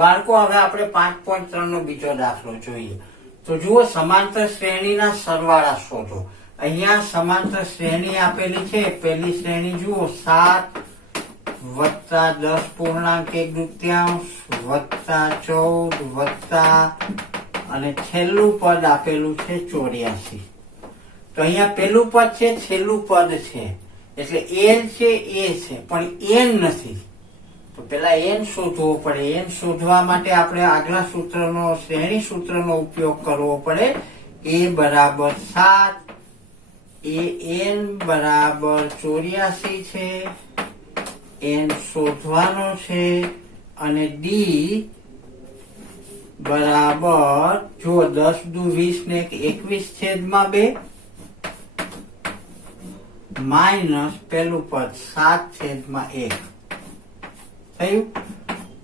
બાળકો હવે આપણે 5.3 નો બીજો દાખલો જોઈએ. તો જુઓ, સમાંતર શ્રેણીના સરવાળા શોધો. અહીંયા સમાંતર શ્રેણી આપેલી છે. પહેલી શ્રેણી જુઓ, 7 વત્તા 10 પૂર્ણાંક 1/2 વત્તા 14 વત્તા અને છેલ્લું પદ આપેલું છે 84. તો અહીંયા પેલું પદ છે, છેલ્લું પદ છે, એટલે n છે એ છે, પણ n નથી. તો પેલા n શોધવો પડે. n શોધવા માટે આપણે આગલા સૂત્રનો, શ્રેણી સૂત્રનો ઉપયોગ કરવો પડે. a બરાબર 7, n બરાબર 84 છે, n શોધવાનો છે, અને d બરાબર, જો 10 દુ 20 ને 21 છેદમાં 2 માઇનસ પેલું પદ 7 છેદમાં 1 થયું.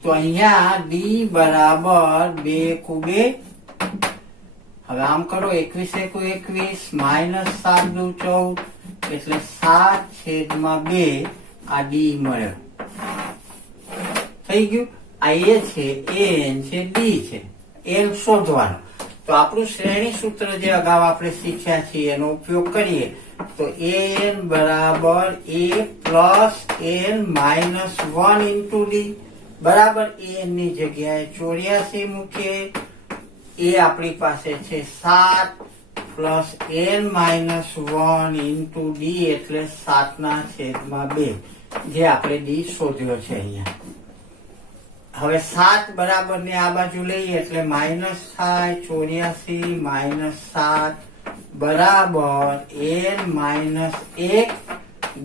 તો અહીંયા d બરાબર 2 કુ 2. હવે આમ કરો, 21 એકુ 21 માઇનસ 7 દુ 14 એટલે 7 છેદમાં 2 આ d મળ્યો. થઈ ગયું. આ એ છે, n છે, d છે. n શોધવાનો. તો આપણું શ્રેણી સૂત્ર જે અગાઉ આપણે શીખ્યા છીએ એનો ઉપયોગ કરીએ તો an બરાબર a plus n minus 1 into d બરાબર an ની જગ્યાએ 84 મૂકીએ. એ આપણી પાસે છે 7 plus n minus 1 into d એટલે 7/2, જે આપણે d શોધ્યો છે અહીંયા. હવે 7 બરાબર ને આ બાજુ લઈએ એટલે માઇનસ થાય. 84 માઇનસ 7 બરાબર n માઇનસ 1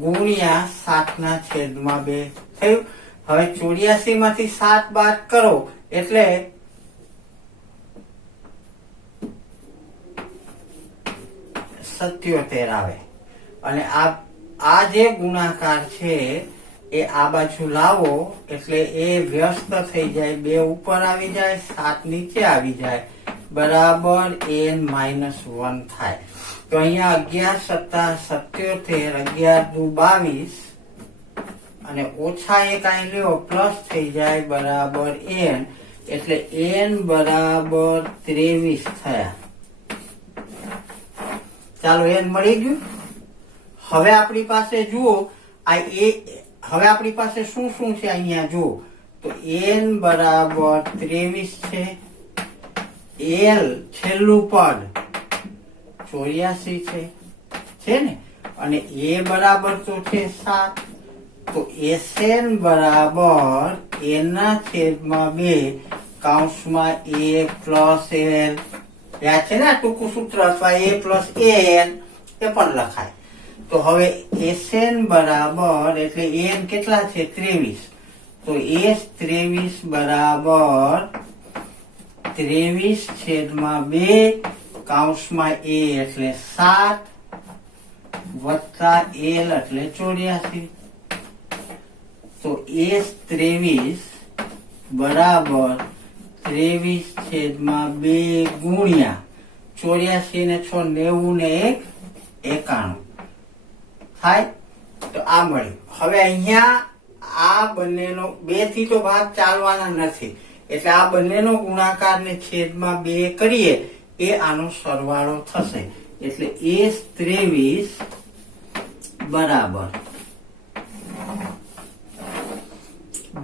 ગુણ્યા 7/2 થયું. હવે 84 માંથી 7 બાદ કરો એટલે 77 આવે. અને આ જે ગુણાકાર છે એ આ બાજુ લાવો એટલે એ વ્યસ્ત થઈ જાય, 2 ઉપર આવી જાય, 7 નીચે આવી જાય, બરાબર n માઇનસ 1 થાય. તો અહીંયા 11 સત્તા 77, 11 દુ 22 અને ઓછા 1 અહીં લ્યો, પ્લસ થઈ જાય, બરાબર n, એટલે n બરાબર 23 થયા. ચાલો, n મળી ગયું. હવે આપણી પાસે જુઓ, હવે આપણી પાસે શું શું છે અહીંયા જુઓ. તો n બરાબર 23 છે, l છેલ્લું પદ 84 છે ને, અને a બરાબર તો છે 7. તો Sn બરાબર n ના છેદમાં 2 કૌંસમાં a પ્લસ l. યાદ છે ને આ ટૂંકું સૂત્ર, અથવા a પ્લસ an એ પણ લખાય. તો હવે Sn બરાબર, એટલે n કેટલા છે 23, તો S23 બરાબર 23 છેદમાં 2 કૌંસમાં a એટલે 7 વત્તા l એટલે 84. તો S23 બરાબર 23 છેદમાં 2 ગુણ્યા 84 ને 6 90 ને 1 91 થાય. તો આ મળ્યું. હવે અહીંયા આ બંનેનો 2 થી તો ભાગ ચાલવાના નથી, એટલે આ બંનેનો ગુણાકાર ને છેદમાં 2 કરીએ એ આનો સરવાળો થશે. એટલે S23 બરાબર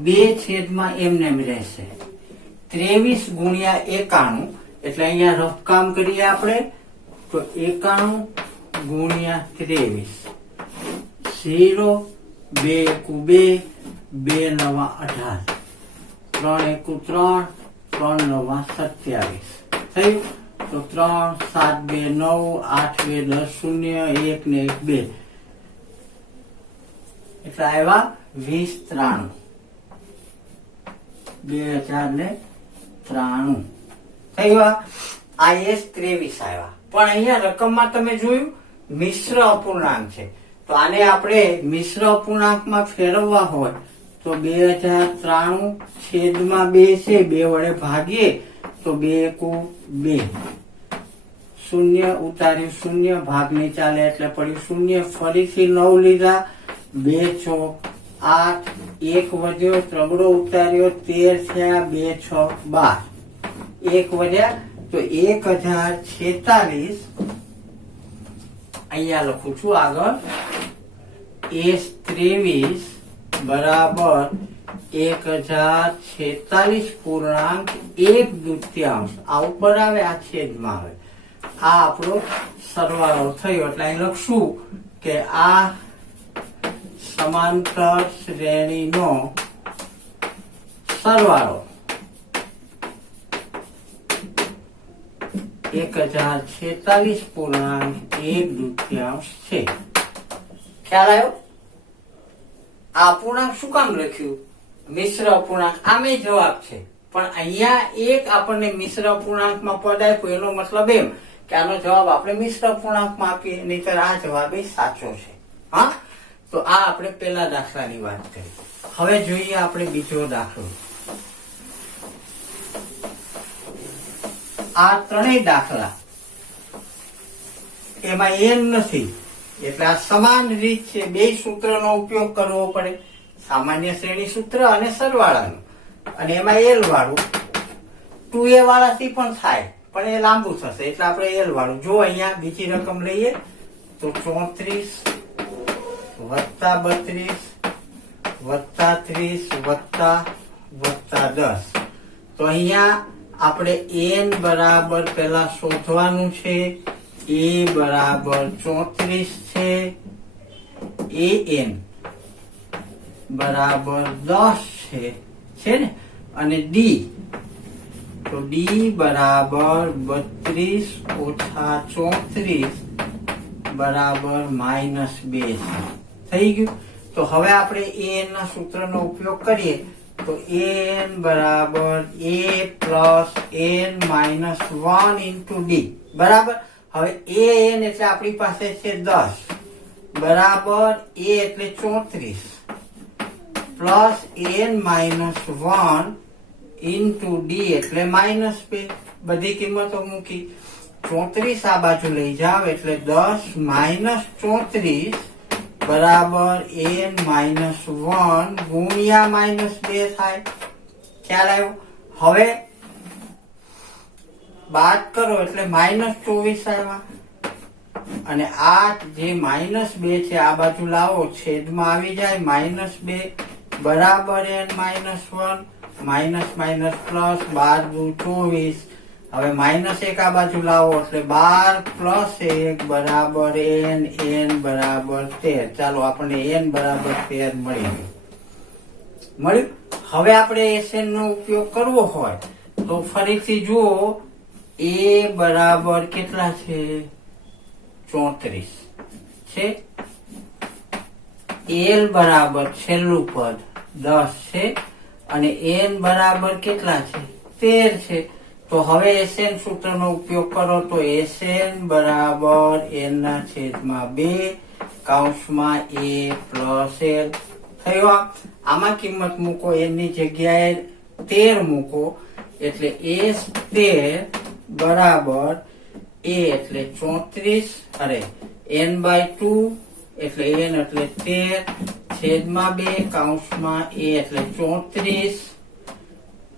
2 છેદમાં એમને રહેશે 23 ગુણ્યા 91, એટલે અહીંયા રફ કામ કરીએ આપણે તો 91 ગુણ્યા 23, 0 2 એકુ 2, 2 નવા 18, 3 એકુ 3, 3 નવા 27 થયું. તો 3 7 2 9, 8 2 10, 0 1 ને 1 2, એટલે આવ્યા 2093, 2093 થયું. આ S23 આવ્યા. પણ અહીંયા રકમમાં તમે જોયું મિશ્ર અપૂર્ણાંક છે, તો આને આપણે મિશ્ર અપૂર્ણાંકમાં ફેરવવા હોય તો 2093 છેદમાં 2 છે, 2 વડે ભાગીએ તો 2 એકુ 2, 0 ઉતાર્યું 0, ભાગ નહીં ચાલે એટલે પડ્યું 0, ફરીથી 9 લીધા, 2 ચોક 8, 1 વધ્યો, ત્રગડો ઉતાર્યો, 13 થયા, 2 6 12, 1 વધ્યા તો 1046. અહીંયા લખું છું આગળ, S23 બરાબર 1046.1/2. આ ઉપર આવે, આ છેદમાં આવે. આ આપણો સરવાળો થયો. એટલે અહીં લખશું કે આ સમાંતર શ્રેણીનો સરવાળો 1046.1/2 છે. ખ્યાલ આવ્યો? આ અપૂર્ણાંક શું કામ લખ્યું? મિશ્ર અપૂર્ણાંક. આમે જવાબ છે, પણ અહીંયા એક આપણને મિશ્ર અપૂર્ણાંકમાં પદ આપ્યું, એનો મતલબ એમ કે આનો જવાબ આપણે મિશ્ર અપૂર્ણાંકમાં આપીએ, નહીંતર આ જવાબ એ સાચો છે. હા, તો આ આપણે પેલા દાખલાની વાત કરી. હવે જોઈએ આપણે બીજો દાખલો. આ ત્રણેય દાખલા એમાં એન નથી, એટલે આ સમાન રીત છે. બે સૂત્રનો ઉપયોગ કરવો પડે, સામાન્ય શ્રેણી સૂત્ર અને સરવાળાનું. અને એમાં એલ વાળું 2a વાળાથી પણ થાય, પણ એ લાંબુ થશે, એટલે આપણે એલ વાળું. જો અહીંયા બીજી રકમ લઈએ તો 34 વત્તા 32 વત્તા 30 વત્તા 10. તો અહીંયા આપણે n બરાબર પેલા શોધવાનું છે. a બરાબર 34 છે, an બરાબર 10 છે ને, અને d તો d બરાબર 32 ઓછા 34 બરાબર -2 છે. થઈ ગયું. તો હવે આપણે an ના સૂત્રનો ઉપયોગ કરીએ તો an બરાબર a plus n minus 1 into d બરાબર. હવે an એટલે આપણી પાસે છે 10 બરાબર a એટલે 34 plus n minus 1 into d એટલે -2. બધી કિંમતો મૂકી, 34 આ બાજુ લઈ જાવ એટલે 10 માઇનસ 34 બરાબર n માઇનસ 1 ગુણ્યા -2 થાય. ખ્યાલ આવ્યો? હવે બાદ કરો એટલે -24 આવ્યા, અને આ જે -2 છે આ બાજુ લાવો, છેદમાં આવી જાય, -2 બરાબર n minus 1 minus minus plus 12 દુ 24. હવે -1 આ બાજુ લાવો એટલે 12 પ્લસ 1 બરાબર n બરાબર 13. ચાલો આપણને n બરાબર 13 મળ્યું. હવે આપણે SN નો ઉપયોગ કરવો હોય તો ફરીથી જુઓ, a બરાબર કેટલા છે? 34 છે. l બરાબર છેલ્લું પદ 10 છે, અને n બરાબર કેટલા છે? 13 છે. તો હવે SN સૂત્રનો ઉપયોગ કરો તો SN બરાબર n ના છેદમાં 2 કૌંસમાં a પ્લસ l થયો. આમાં કિંમત મૂકો, n ની જગ્યાએ 13 મૂકો, એટલે S13 બરાબર a એટલે 34, અરે n/2 એટલે n એટલે 13 છેદમાં 2 કૌંસમાં a એટલે 34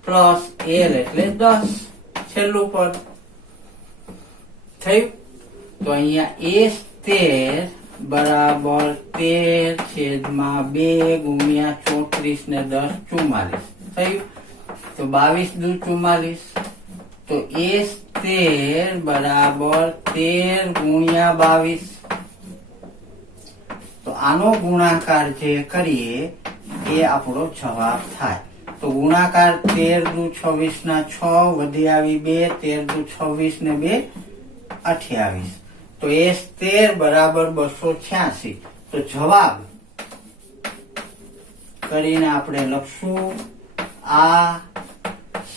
પ્લસ l એટલે 10 છેલ્લું પદ થયું. તો અહીંયા S13 બરાબર 13 છેદમાં 2 ગુણ્યા 34 ને 10 44 થયું. તો 22 દુ 44. તો S13 બરાબર 13 ગુણ્યા 22. તો આનો ગુણાકાર જે કરીએ એ આપણો જવાબ થાય. તો ગુણાકાર 13 દુ 26 ના 6 વધી આવી 2, 13 દુ 26 ને 2 28. તો S13 બરાબર 286. તો જવાબ કરીને આપણે લખશું, આ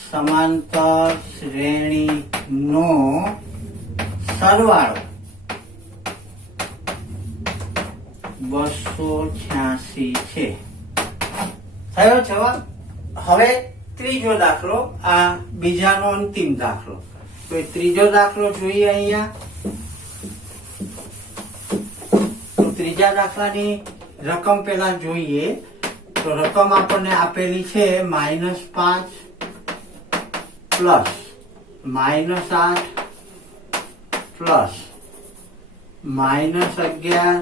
સમાંતર શ્રેણી નો સરવાળો 286 છે. થયો જવાબ. હવે ત્રીજો દાખલો, આ બીજાનો અંતિમ દાખલો. તો ત્રીજો દાખલો જોઈએ અહીંયા. તો ત્રીજા દાખલાની રકમ પેલા જોઈએ. તો રકમ આપણને આપેલી છે -5 પ્લસ -8 પ્લસ -11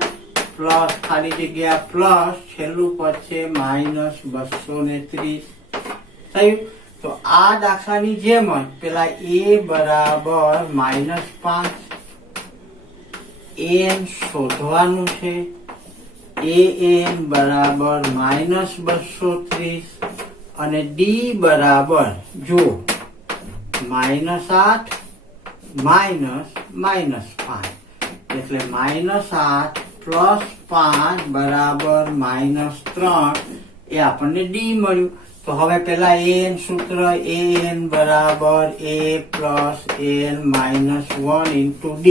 પ્લસ ખાલી જગ્યા પ્લસ છેલ્લું પદ છે -230 થયું. તો આ દાખલાની જેમ જ પેલા a બરાબર -5 n શોધવાનું છે. an બરાબર -230 અને d બરાબર જો -8 -5 એટલે -8 પ્લસ 5 બરાબર -3 એ આપણને d મળ્યું. તો હવે પેલા an સૂત્ર an બરાબર a plus n -1 into d.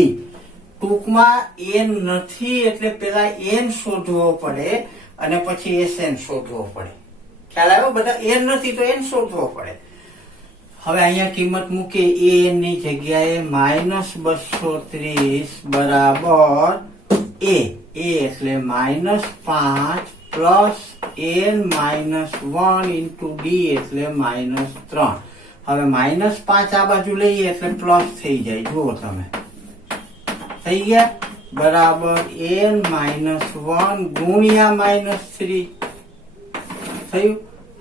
ટૂંકમાં n નથી એટલે પેલા n શોધવો પડે અને પછી sn શોધવો પડે. ખ્યાલ આવ્યો બધા? n નથી તો n શોધવો પડે. હવે અહીંયા કિંમત મૂકી an ની જગ્યાએ -230 બરાબર a એટલે -5 પ્લસ n -1 ઇન્ટુ d એટલે -3. હવે -5 આ બાજુ લઈએ એટલે પ્લસ થઈ જાય. જુઓ તમે થઈ ગયા બરાબર n -1 ગુણ્યા -3 થયું.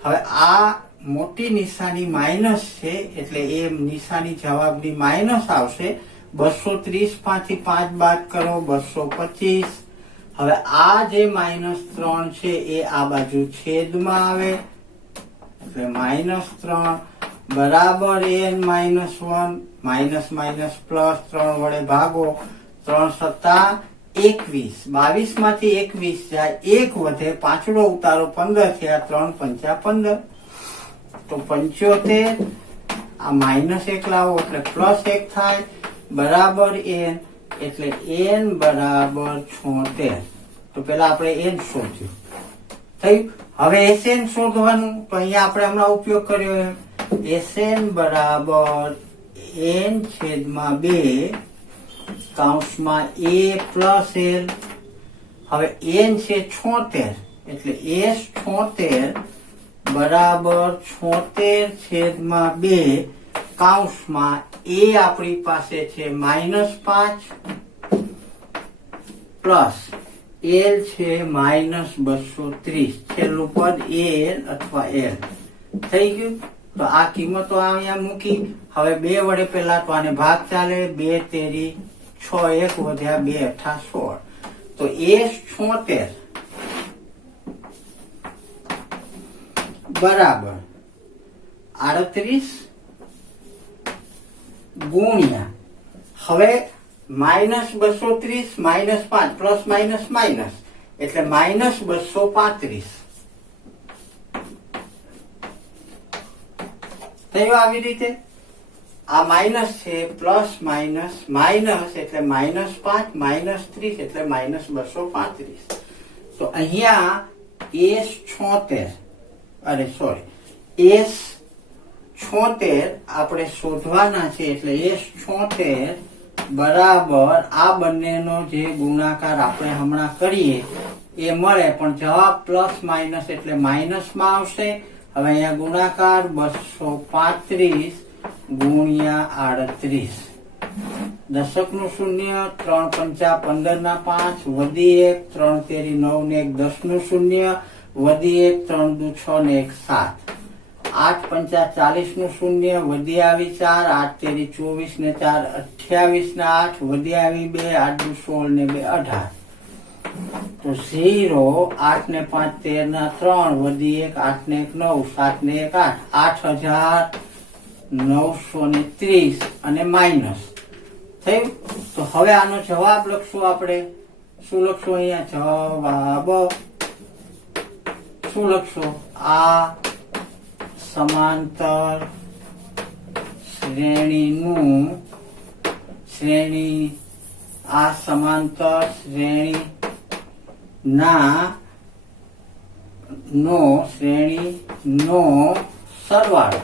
હવે આ મોટી નિશાની માઇનસ છે એટલે એ નિશાની જવાબની માઇનસ આવશે. 230 માંથી 5 બાદ કરો 225. હવે આ જે -3 છે એ આ બાજુ છેદમાં આવે એટલે -3 બરાબર n -1 માઇનસ માઇનસ પ્લસ 3 વડે ભાગો 3 સત્તા 21. 22 માંથી 21 જાય 1 વધે પાછળો ઉતારો 15 થયા 3 પંચા 15 તો 75. આ -1 લાવો એટલે +1 થાય બરાબર n એટલે n બરાબર 76. તો પેલા આપણે n શોધ્યું થયું. હવે sn શોધવાનું તો અહીંયા આપણે હમણાં ઉપયોગ કર્યો. sn બરાબર n છેદમાં 2 કૌંસમાં a પ્લસ l. હવે n છે 76 એટલે s 76 બરાબર 76 છેદમાં 2 કૌંસમાં a આપણી પાસે છે -5 પ્લસ l છે -230. છેલ્લું પદ l અથવા l થઈ ગયું. તો આ કિંમતો અહીંયા મૂકી. હવે 2 વડે પેલા તો આને ભાગ ચાલે. 2 તેરી 6 1 વધ્યા 2 અઠા 16. તો s 76 બરાબર 38 ગુણ્યા હવે -230 -5 પ્લસ માઇનસ માઇનસ એટલે -235 થયું. આવી રીતે આ માઇનસ છે પ્લસ માઇનસ માઇનસ એટલે -5 -30 એટલે -235. તો અહીંયા s 76 s 76 આપણે શોધવાના છે એટલે s 76 બરાબર આ બંનેનો જે ગુણાકાર આપણે હમણાં કરીએ એ મળે પણ જવાબ પ્લસ માઇનસ એટલે માઇનસમાં આવશે. હવે અહીંયા ગુણાકાર 235 ગુણ્યા 38. દશકનું શૂન્ય 3 પંચા 15 ના 5 વધી 1 3 તેરી 9 ને 1 10 નું શૂન્ય વધી 1 3 દુ 6 ને 1 7 8 પંચા 40 નું શૂન્ય વધી આવી 4 8 તેરી 24 ને 4 28 ને 8 વધી આવી 2 8 દુ 16 ને 2 18. તો 0 8 ને 5 13 ના 3 વધી 1 8 ને 1 9 7 ને 1 8 8930 અને માઇનસ થયું. તો હવે આનો જવાબ લખશું આપણે. શું લખશું અહીંયા જવાબ શું લખશું? આ સમાંતર શ્રેણી આ સમાંતર શ્રેણી ના શ્રેણી નો સરવાળો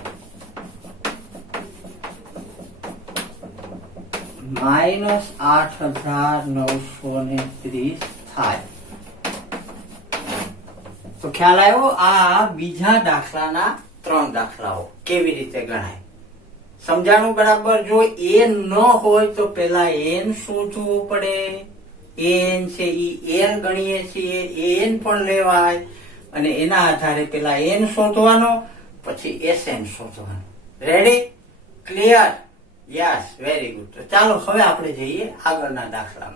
-8930 થાય. તો ખ્યાલ આવ્યો. આ બીજા દાખલાના 3 દાખલાઓ કેવી રીતે ગણાય સમજાણું બરાબર. જો એ ન હોય તો પેલા એન શોધવું પડે. એન છે ઈ એન ગણીએ છીએ, એન પણ લેવાય અને એના આધારે પેલા એન શોધવાનો, પછી એસએન શોધવાનો. Ready? Clear? Yes, very good. તો ચાલો હવે આપણે જઈએ આગળના દાખલામાં.